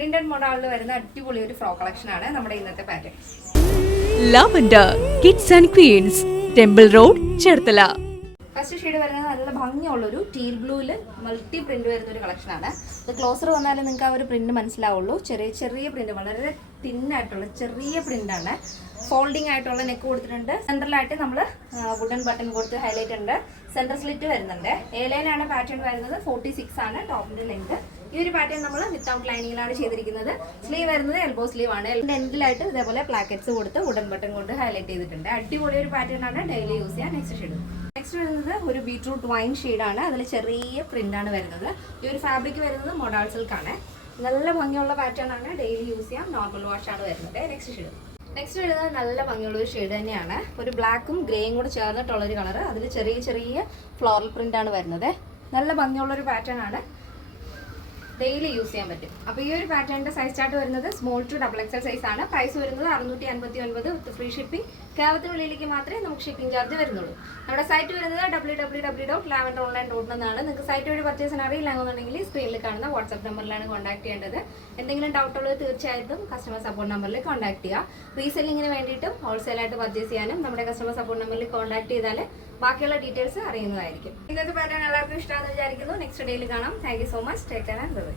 Printed മോഡലിൽ വരുന്ന അടിപൊളി ഒരു ഫ്രോക്ക് കളക്ഷൻ ആണ് നമ്മുടെ ഇന്നത്തെ pattern. Lavender kids and queens, temple road, Cherthala. First shade വരുന്നത് നല്ല ഭംഗിയുള്ളൊരു ടീൽ ബ്ലൂവിൽ മൾട്ടി പ്രിന്റ് വരുന്ന ഒരു കളക്ഷനാണ്. ഇത് ക്ലോസർ വന്നാലും നിങ്ങൾക്ക് ആ ഒരു പ്രിന്റ് മനസ്സിലാവുള്ളൂ. ചെറിയ ചെറിയ പ്രിന്റ്, വളരെ തിന്നായിട്ടുള്ള ചെറിയ പ്രിന്റാണ്. ഫോൾഡിംഗ് ആയിട്ടുള്ള നെക്ക് കൊടുത്തിട്ടുണ്ട്. സെൻട്രലായിട്ട് നമ്മൾ വുഡൻ ബട്ടൺ കൊടുത്ത് ഹൈലൈറ്റ് ഉണ്ട്. സെൻറ്റർ സ്ലിറ്റ് വരുന്നുണ്ട്. എ ലൈനാണ് പാറ്റേൺ വരുന്നത്. 46 ആണ് ടോപ്പിന്റെ ലെങ്ത്. ഈ ഒരു പാറ്റേൺ നമ്മൾ വിത്തൗട്ട് ലൈനിങ്ങിലാണ് ചെയ്തിരിക്കുന്നത്. സ്ലീവ് വരുന്നത് എൽബോ സ്ലീവ് ആണ്. എൻഡിലായിട്ട് ഇതേപോലെ പ്ലാക്കറ്റ്സ് കൊടുത്ത് വുഡൻ ബട്ടൺ കൊണ്ട് ഹൈലൈറ്റ് ചെയ്തിട്ടുണ്ട്. അടിപൊളി ഒരു പാറ്റേൺ ആണ്, ഡെയിലി യൂസ് ചെയ്യാൻ. നെക്സ്റ്റ് വരുന്നത് ഒരു ബീട്രൂട്ട് വൈൻ ഷെയ്ഡാണ്. അതിൽ ചെറിയ പ്രിന്റാണ് വരുന്നത്. ഈ ഒരു ഫാബ്രിക് വരുന്നത് മോഡാൾ സിൽക്ക് ആണ്. നല്ല ഭംഗിയുള്ള പാറ്റേൺ ആണ്, ഡെയിലി യൂസ് ചെയ്യാം. നോർമൽ വാഷ് ആണ് വരുന്നത്. നെക്സ്റ്റ് വരുന്നത് നല്ല ഭംഗിയുള്ള ഒരു ഷെയ്ഡ് തന്നെയാണ്. ഒരു ബ്ലാക്കും ഗ്രേയും കൂടെ ചേർന്നിട്ടുള്ളൊരു കളർ. അതിൽ ചെറിയ ചെറിയ ഫ്ലോറൽ പ്രിന്റ് ആണ് വരുന്നത്. നല്ല ഭംഗിയുള്ളൊരു പാറ്റേൺ ആണ്, ഡെയിലി യൂസ് ചെയ്യാൻ പറ്റും. അപ്പോൾ ഈ ഒരു പാറ്റേണിന്റെ സൈസ് ചാർട്ട് വരുന്നത് സ്മോൾ ടു XXL സൈസ് ആണ്. പ്രൈസ് വരുന്നത് 659 വിത്ത് ഫ്രീ ഷിപ്പിംഗ്. കേരളത്തിനുള്ളിലേക്ക് മാത്രമേ നമുക്ക് ഷിപ്പിംഗ് ചാർജ് വരുന്നുള്ളൂ. നമ്മുടെ സൈറ്റ് വരുന്നത് www.lavenderonline.in എന്നാണ്. നിങ്ങൾക്ക് സൈറ്റ് വഴി പർച്ചേസിന് അറിയില്ലാന്നുണ്ടെങ്കിൽ സ്ക്രീനിൽ കാണുന്ന വാട്സ്ആപ്പ് നമ്പറിലാണ് കോൺടാക്ട് ചെയ്യേണ്ടത്. എന്തെങ്കിലും ഡൗട്ട് ഉള്ളത് തീർച്ചയായിട്ടും കസ്റ്റമർ സപ്പോർട്ട് നമ്പറിൽ കോൺടാക്ട് ചെയ്യുക. റീസെല്ലിങ്ങിന് വേണ്ടിയിട്ടും ഹോൾസെയിലായിട്ട് പർച്ചേസ് ചെയ്യാനും നമ്മുടെ കസ്റ്റമർ സപ്പോർട്ട് നമ്പറിൽ കോൺടാക്ട് ചെയ്താൽ ബാക്കിയുള്ള ഡീറ്റെയിൽസ് അറിയുന്നതായിരിക്കും. ഇന്നത്തെ പാറ്റേൺ എല്ലാവർക്കും ഇഷ്ടമാണെന്ന് വിചാരിക്കുന്നു. നെക്സ്റ്റ് ഡേയിൽ കാണാം. Thank you so much. Take care and by.